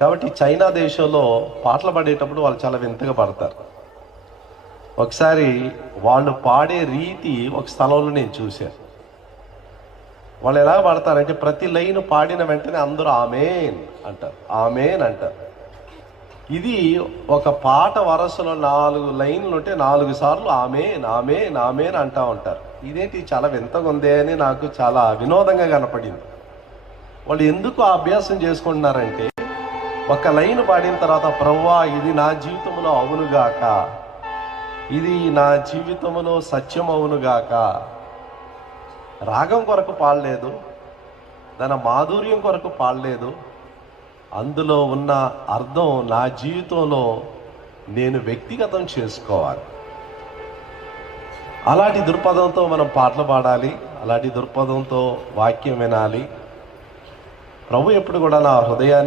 కాబట్టి చైనా దేశంలో పాటలు పాడేటప్పుడు వాళ్ళు చాలా వింతగా పాడతారు. ఒకసారి వాళ్ళు పాడే రీతి ఒక స్థలంలో నేను చూశాను. వాళ్ళు ఎలా పాడతారంటే ప్రతి లైన్ పాడిన వెంటనే అందరూ ఆమెన్ అంటారు. ఆమెన్ అంటారు. ఇది ఒక పాట వరసలో నాలుగు లైన్లు ఉంటే నాలుగు సార్లు ఆమెన్ ఆమెన్ ఆమెన్ అంటా ఉంటారు. ఇదేంటి చాలా వింతగా ఉందే అని నాకు చాలా వినోదంగా కనపడింది. వాళ్ళు ఎందుకు అభ్యాసం చేసుకుంటున్నారంటే ఒక లైన్ పాడిన తర్వాత ప్రవ్వా ఇది నా జీవితంలో అవునుగాక. ఇది నా జీవితంలో సత్యం అవునుగాక. రాగం కొరకు పాడలేదు తన మాధుర్యం కొరకు పాడలేదు. అందులో ఉన్న అర్థం నా జీవితంలో నేను వ్యక్తిగతం చేసుకోవాలి. అలాంటి దృక్పథంతో మనం పాటలు పాడాలి అలాంటి దృక్పథంతో వాక్యం వినాలి. ప్రభు ఎప్పుడు కూడా నా హృదయాన్ని